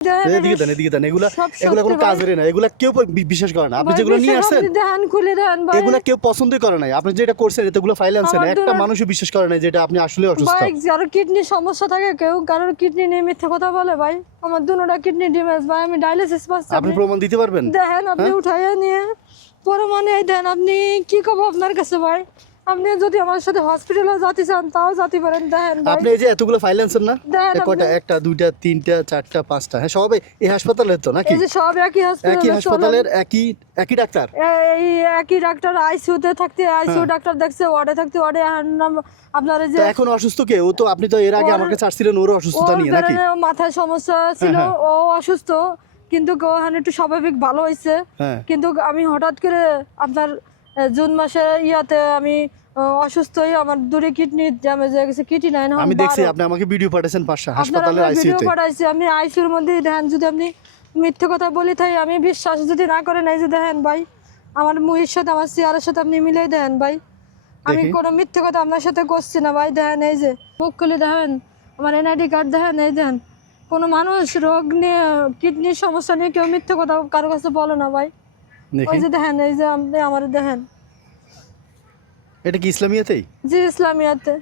এদিকে দেন এদিকে দেন, এগুলা কোনো কাজেরই না, এগুলা কেউ বিশ্বাস করে না। আপনি যেগুলো নিয়ে আসছেন এগুলা কেউ পছন্দই করে নাই। আপনি যেটা করছেন এতগুলো ফাইল আনছেন, একটা মানুষও বিশ্বাস করে নাই যে এটা আপনি আসলে অসুস্থ। ভাই যার কিডনি সমস্যা থাকে, কেউ কারোর কিডনি নিয়ে মিথ্যা কথা বলে ভাই। আমার দুটোটা কিডনি ড্যামেজ ভাই, আমি ডায়ালিসিস পাচ্ছি। আপনি প্রমাণ দিতে পারবেন? দেখেন আপনি উঠাইয়া নিয়ে প্রমাণে দেন। আপনি কি কব আপনার কাছে ভাই? আপনি যদি আমার সাথে হসপিটালে যেতে চান তাও যেতে পারেন। দেখেন ভাই আপনি এই যে এতগুলো ফাইল আনছেন না, কয়টা? একটা, দুইটা, তিনটা, চারটা, পাঁচটা। হ্যাঁ, সবাই এই হাসপাতালের তো নাকি? এই যে সব একই হাসপাতালের একই ডাক্তার, এই একই ডাক্তার আইসিইউতে থাকতে আইসিইউ ডাক্তার দেখছে, ওয়ার্ডে থাকতে ওয়ার্ডে। আপনার এই যে এখন অসুস্থ কে? ও তো, আপনি তো এর আগে আমার কাছে আসছিলেন ওর অসুস্থতা নিয়ে নাকি? মাথায় সমস্যা ছিল, ও অসুস্থ, কিন্তু ওখানে একটু স্বাভাবিক ভালো হয়েছে। কিন্তু আমি হঠাৎ করে আপনার জুন মাসে ইয়াতে আমি অসুস্থ হয়ে আমার দুটো কিডনি ড্যামেজ হয়ে গেছে। কিডনি নাই, আমি দেখছি আপনি আমাকে ভিডিও পাঠাইছেন হাসপাতালের আইসিইউ তে। ভিডিও পাঠাইছি আমি আইসিইউর মধ্যে। দেখেন যদি আপনি মিথ্যে কথা বলি তাই আমি বিশ্বাস যদি না করেন, এই যে দেখেন ভাই আমার মুহির সাথে আমার চেয়ারের সাথে আপনি মিলাই দেন ভাই, আমি কোনো মিথ্যে কথা আপনার সাথে করছি না ভাই। দেখেন এই যে মুখ খুলে দেখেন আমার এনআইডি কার্ড দেখেন। এই দেখেন কোনো মানুষ রোগ নিয়ে কিডনির সমস্যা নিয়ে কেউ মিথ্যে কথা কারো কাছে বলে না ভাই। ওই যে দেখেন এই যে আপনি আমার দেখেন। এটা কি ইসলামিয়াতেই? জি ইসলামিয়াতে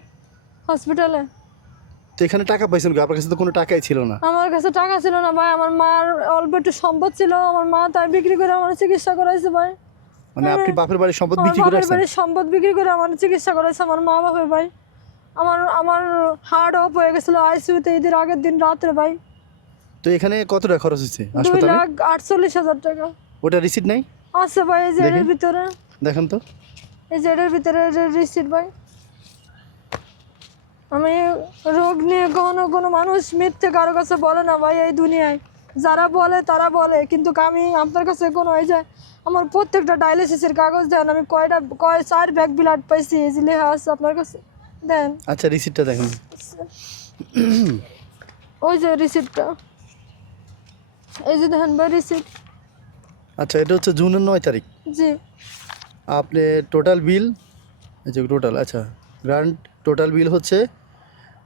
হসপিটালে। তো এখানে টাকা পাইছেন? আপনার কাছে তো কোনো টাকাই ছিল না। আমার কাছে টাকা ছিল না ভাই, আমার মার অল্প একটু সম্পদ ছিল, আমার মা তাই বিক্রি করে আমার চিকিৎসা করাইছে ভাই। মানে আপনি বাপের বাড়ির সম্পদ বিক্রি করে আসছেন? বাপের সম্পদ বিক্রি করে আমার চিকিৎসা করাইছে আমার মা বাপের ভাই। আমার হার্ট অফ হয়ে গেছিল আইসিইউতে ঈদের আগের দিন রাত্রে ভাই। তো এখানে কত টাকা খরচ হয়েছে হাসপাতালে? 2,48,000 টাকা। ওটা রিসিট নাই? আছে ভাই এই যে এর ভিতরে দেখেন তো, এই যে এর ভিতরে রিসিট ভাই। আমি রোগ নিয়ে কোনো মানুষ মিথ্যে কারো কাছে বলে না ভাই এই দুনিয়ায়। যারা বলে তারা বলে, কিন্তু আমি আপনার কাছে কোনো এই যে আমার প্রত্যেকটা ডায়ালিসিসের কাগজ দেন, আমি 4 ব্যাগ ব্লাড পাইছি, এই যে লেখা আছে আপনার কাছে দেন। আচ্ছা রিসিটটা দেখেন। ওই যে রিসিটটা, এই যে দেখেন ভাই রিসিট। আচ্ছা এটা হচ্ছে জুনের 9 তারিখ। জি আপনি টোটাল বিল, এই যে টোটাল, আচ্ছা গ্রান্ট টোটাল বিল হচ্ছে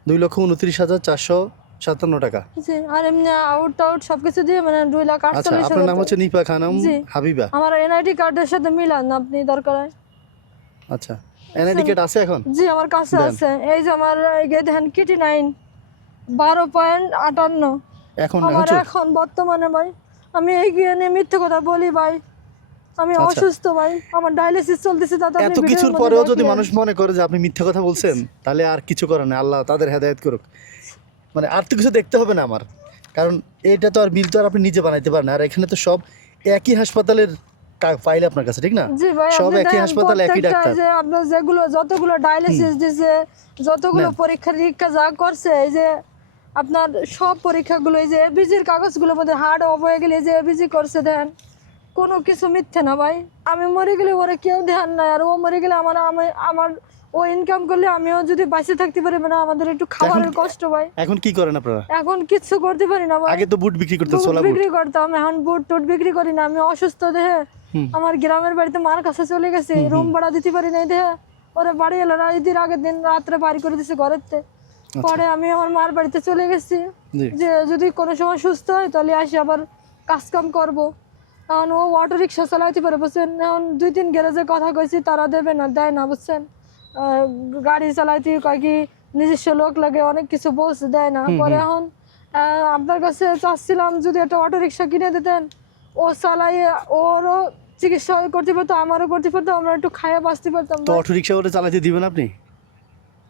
2,29,457 টাকা। জি আর এমনি আউট সবকিছু দিয়ে মানে 2,48,000। আচ্ছা আপনার নাম হচ্ছে নিপা খানম হাবিবা? আমার এনআইডি কার্ডের সাথে মিলান আপনি দরকার হয়। আচ্ছা এনআইডি কার্ড আছে এখন? জি আমার কাছে আছে। এই যে আমার দেখেন কিটি 9 12.58 এখন আমার এখন বর্তমানে ভাই। আমি এই নিয়ে মিথ্যে কথা বলি ভাই, আমি অসুস্থ ভাই, আমার ডায়ালিসিস চলতেছে। দাদা এত কিছুর পরেও যদি মানুষ মনে করে যে আপনি মিথ্যে কথা বলছেন, তাহলে আর কিছু করে না, আল্লাহ তাদের হেদায়েত করুক। মানে আর তো কিছু দেখতে হবে না আমার, কারণ এটা তো আর বিল তো আর আপনি নিজে বানাইতে পারেন। আর এখানে তো সব একই হাসপাতালের ফাইল আপনার কাছে, ঠিক না? সব একই হাসপাতাল একই ডাক্তার। যে আপনার যেগুলো যতগুলো ডায়ালিসিস দিছে, যতগুলো পরীক্ষা নিরীক্ষা যা করছে, এই যে আপনার সব পরীক্ষাগুলো, এই যে এবিজির কাগজগুলোর মধ্যে হার্ট অফ হয়ে গেলে যে এবিজি করছে দেন, কোনো কিছু মিথ্যে না ভাই। আমি মরে গেলে ওরা কেউ ধ্যান নাই, আর ও মরে গেলে আমার ও ইনকাম করলে আমিও যদি বাঁচে থাকতে পারি, মানে আমাদের একটু খাবারের কষ্ট ভাই। এখন কি করেন আপনারা? এখন কিচ্ছু করতে পারি না ভাই। আগে তো বুট বিক্রি করতেন, সোলা বুট বিক্রি করতাম, এখন বুট টুট বিক্রি করি না। আমি অসুস্থ দেহে আমার গ্রামের বাড়িতে মার কাছে চলে গেছি, রুম ভাড়া দিতে পারি নাই দেহে। ওরা বাড়ি এলো না, ঈদের আগের দিন রাত্রে বাড়ি করে দিছে ঘরেতে। পরে আমি আমার মার বাড়িতে চলে গেছি যে যদি কোনো সময় সুস্থ হয় তাহলে আসি আবার কাজ কাম করবো। এখন ও অটো রিক্সা চালাইতে পারে বুঝছেন। এখন 2-3 গ্যারেজে কথা কইছি, তারা দেবে না, দেয় না বুঝছেন। গাড়ি চালাইতে কয় কি নিজস্ব লোক লাগে, অনেক কিছু বলছে, দেয় না। পরে এখন আপনার কাছে চাচ্ছিলাম যদি একটা অটো রিক্সা কিনে দিতেন, ও চালাইয়ে ওরও চিকিৎসা করতে পারতো, আমারও করতে পারতো, আমরা একটু খাইয়া বাঁচতে পারতাম। তো অটো রিক্সা ওটা চালাতে দিবেন আপনি?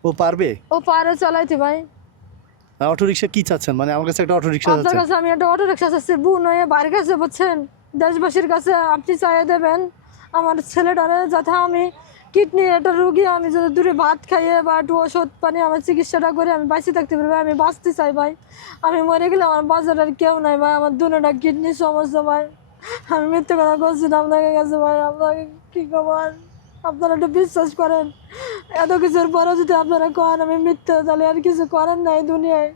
ও পারবে? ও পারে চালাইতে ভাই। অটো রিক্সা কি চাচ্ছেন? মানে আমার কাছে একটা অটো রিক্সা আপনার কাছে আমি একটা অটো রিক্সা চাচ্ছি, বোন হয়ে বাড়ির কাছে বুঝছেন, দেশবাসীর কাছে আপনি চাইয়ে দেবেন আমার ছেলেটারে, যাতে আমি কিডনি একটা রুগী, আমি যদি দূরে ভাত খাইয়ে বা একটু ওষুধ পানি আমার চিকিৎসাটা করে আমি বাঁচে থাকতে পারি ভাই। আমি বাঁচতে চাই ভাই, আমি মরে গেলে আমার বাজারের কেউ নাই ভাই, আমার দুটোটা কিডনির সমস্যা ভাই। আমি মিথ্যে কথা করছি না আপনাকে কাছে ভাই, আপনাকে কী খবর? আপনারা একটু বিশ্বাস করেন, এত কিছুর পরেও যদি আপনারা করেন আমি মিথ্যে, তাহলে আর কিছু করেন নাই দুনিয়ায়।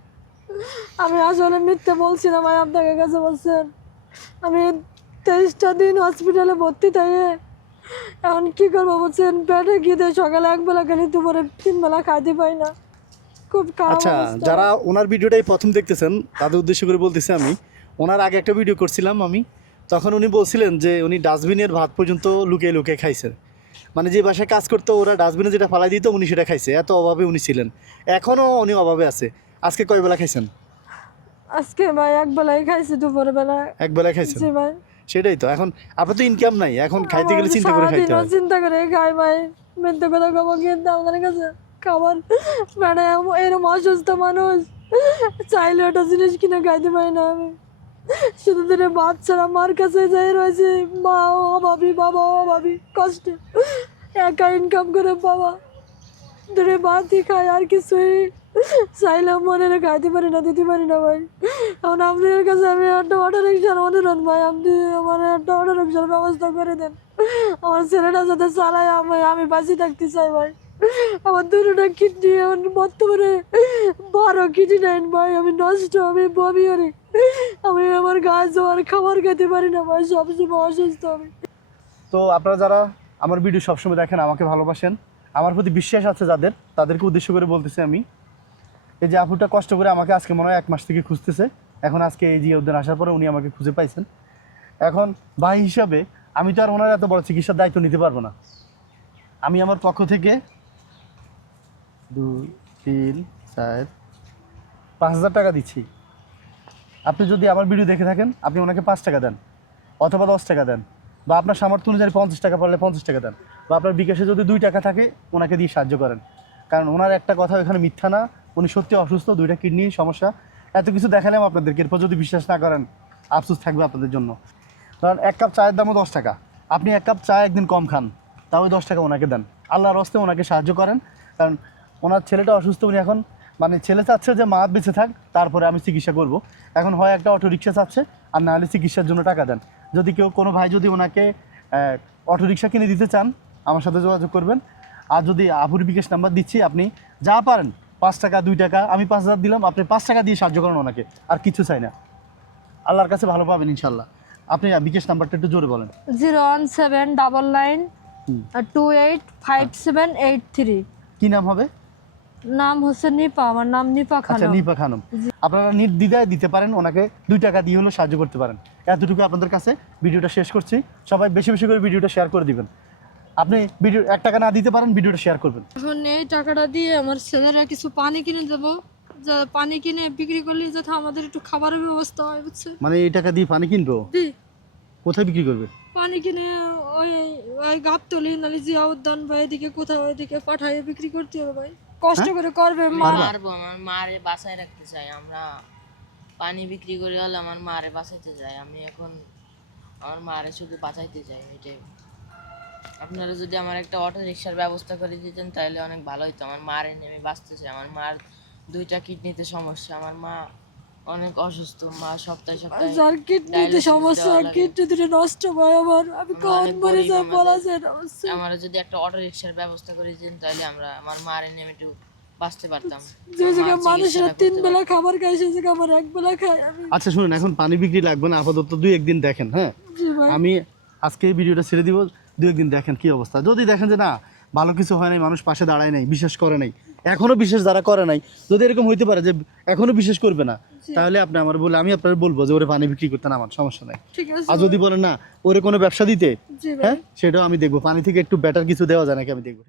আমি আসলে মিথ্যে বলছি না ভাই আপনাকে কাছে বলছেন। আমি 23টা দিন হসপিটালে ভর্তি থাকে, এখন কি করবো বলছেন, পেটে খিদে, সকালে একবেলা খেলে দুপুরে 3 বেলা খাইতে পাই না, খুব খারাপ। আচ্ছা যারা ওনার ভিডিওটাই প্রথম দেখতেছেন তাদের উদ্দেশ্য করে বলতেছি আমি, ওনার আগে একটা ভিডিও করছিলাম আমি, তখন উনি বলছিলেন যে উনি ডাস্টবিনের ভাত পর্যন্ত লুকিয়ে লুকিয়ে খাইছেন। মানে যে বাসায় কাজ করতো ওরা ডাস্টবিনে যেটা ফালাই দিত উনি সেটা খাইছে, এত অভাবে উনি ছিলেন। এখনও উনি অভাবে আছে। আজকে কয় বেলা খাইছেন? আজকে ভাই এক বেলায় খাইছি, দুপুর বেলা। এক বেলা খাইছেন। জি ভাই। সেটাই তো, এখন আপনার তো ইনকাম নাই, এখন খাইতে গেলে চিন্তা করে খাইতে সারাদিনও হয়। চিন্তা করে খাই ভাই, মিথ্যে কথা কব কিন্তু আমাদের কাছে খাবার মানে এরকম অসুস্থ মানুষ চাইলে ওটা জিনিস কিনে খাইতে পারি না আমি। শুধু দিনে বাচ্চারা মার কাছে যাই রয়েছে, মা অভাবী, বাবা অভাবী, কষ্টে একা ইনকাম করে বাবা দূরে ভাতই খায়, আর কিছুই চাইলে মনে খাইতে পারি না, দিতে পারি না ভাই। এখন আপনার কাছে আমি একটা অটো রিক্সার অনুরোধ ভাই, আপনি আমার একটা অটো রিক্সার ব্যবস্থা করে দেন। আমার ছেলেটা যাতে চালায়, আমি বাঁচি থাকতে চাই ভাই। আমার দুটোটা কিডনি এখন বর্তমানে 12 কিডনি নেন ভাই, আমি নষ্ট, আমি বমি অনেক, আমি আমার গাছ জোয়ার খাবার খেতে পারি না ভাই, সবসময় অসুস্থ আমি। তো আপনারা যারা আমার ভিডিও সবসময় দেখেন, আমাকে ভালোবাসেন, আমার প্রতি বিশ্বাস আছে যাদের, তাদেরকে উদ্দেশ্য করে বলতেছি আমি, এই যে আপুটা কষ্ট করে আমাকে আজকে মনে হয় 1 মাস থেকে খুঁজতেছে, এখন আজকে এই যে উদ্যান আসার পরে উনি আমাকে খুঁজে পাইছেন। এখন ভাই হিসাবে আমি তো আর ওনার এত বড় চিকিৎসার দায়িত্ব নিতে পারবো না। আমি আমার পক্ষ থেকে 2, 3, 4, 5,000 টাকা দিচ্ছি। আপনি যদি আমার ভিডিও দেখে থাকেন, আপনি ওনাকে 5 টাকা দেন, অথবা 10 টাকা দেন, বা আপনার সামর্থ্য অনুযায়ী 50 টাকা পারলে 50 টাকা দেন, বা আপনার বিকাশে যদি 2 টাকা থাকে ওনাকে দিয়ে সাহায্য করেন। কারণ ওনার একটা কথা এখানে মিথ্যা না, উনি সত্যি অসুস্থ, 2টা কিডনি সমস্যা, এত কিছু দেখালাম আপনাদেরকে, এরপর যদি বিশ্বাস না করেন আফসোস থাকবে আপনাদের জন্য। কারণ 1 কাপ চায়ের দামও 10 টাকা, আপনি 1 কাপ চা একদিন কম খান, তাও 10 টাকা ওনাকে দেন, আল্লাহর হস্তে ওনাকে সাহায্য করেন। কারণ ওনার ছেলেটা অসুস্থ, উনি এখন মানে ছেলে চাচ্ছে যে মা বেঁচে থাক, তারপরে আমি চিকিৎসা করব। এখন হয় একটা অটো রিক্সা চাচ্ছে, আর না হলে চিকিৎসার জন্য টাকা দেন। যদি কেউ কোনো ভাই যদি ওনাকে অটো রিক্সা কিনে দিতে চান আমার সাথে যোগাযোগ করবেন। আর যদি আপুর বিকাশ নাম্বার দিচ্ছি, আপনি যা পারেন 5 টাকা 2 টাকা, আমি 5,000 দিলাম, আপনি 5 টাকা দিয়ে সাহায্য করেন ওনাকে, আর কিছু চাই না। আল্লাহর কাছে ভালো পাবেন ইনশাল্লাহ। আপনি বিকাশ নাম্বারটা একটু জোরে বলেন। 01799 285783। কি নাম হবে? নাম হচ্ছে নিপা, আমার নাম নিপা আচ্ছা, খানম। নিপা খানম। আপনারা নির্দ্বিধায় দিতে পারেন, ওনাকে 2 টাকা দিয়ে হলেও সাহায্য করতে পারেন। এতটুকু আপনাদের কাছে ভিডিওটা শেষ করছি। সবাই বেশি বেশি করে ভিডিওটা শেয়ার করে দিবেন। আপনি ভিডিও 1 টাকা না দিতে পারেন, ভিডিওটা শেয়ার করবেন। এখন এই টাকাটা দিয়ে আমার ছেলেরা কিছু পানি কিনে দেবো, যা পানি কিনে বিক্রি করলে যাতে আমাদের একটু খাবারের ব্যবস্থা হয়, বুঝছে? মানে এই টাকা দিয়ে পানি কিনবো? জি, কোথায় বিক্রি করবে? পানি কিনে ওই ওই গাবতলি নালি জিয়া উদ্যান বা এদিকে কোথাও ওইদিকে পাঠাইয়ে বিক্রি করতে হবে ভাই, কষ্ট করে করবে মা। পারবো, আমার মারে বাঁচায় রাখতে চাই। আমরা পানি বিক্রি করে হলে আমার মারে বাঁচাইতে চাই। আমি এখন আমার মারে শুধু বাঁচাইতে চাই, এটাই। আপনারা যদি আমার একটা অটো রিক্সার ব্যবস্থা করে দিতেন তাহলে অনেক ভালো হতো। আমার মারে নেমে বাঁচতে চাই। আমার মার 2টা কিডনিতে সমস্যা, আমার মা অনেক অসুস্থ, মা সপ্তাহে সপ্তাহে যার কিডনিতে dialysis সমস্যা, দেওয়া লাগে। কিডনি দুটো নষ্ট ভাই আমার, আমি আমরা কখন অনেক মরে গরিব যাই আমাদের। বলা যায় না, বুঝছে? আমার যদি একটা অটো রিক্সার ব্যবস্থা করে দিতেন তাহলে আমরা আমার মারে নেমে একটু বাঁচতে পারতাম। যে আমার জায়গায় মার মানুষেরা চিকিৎসাটা 3 করতে বেলা পারতাম। খাবার খায়, সে জায়গায় আমার 1 বেলা খায় আমি। আচ্ছা শুনুন, এখন পানি বিক্রি লাগবে না, আপাতত 2-1 দিন দেখেন। হ্যাঁ, জি ভাই। আমি আজকে এই ভিডিওটা ছেড়ে দিব, 2-1 দিন দেখেন কি অবস্থা। যদি দেখেন যে না ভালো কিছু হয় নাই, মানুষ পাশে দাঁড়ায় নাই, বিশ্বাস করে নাই, এখনো বিশ্বাস যারা করে নাই, যদি এরকম হইতে পারে যে এখনো বিশ্বাস করবে না, তাহলে আপনি আমার বলে আমি আপনার বলবো যে ওরে পানি বিক্রি করতে আমার সমস্যা নাই। ঠিক আছে আর যদি বলেন না ওরে কোনো ব্যবসা দিতে, জি ভাই। হ্যাঁ সেটাও আমি দেখবো, পানি থেকে একটু বেটার কিছু দেওয়া যায় নাকি আমি দেখবো।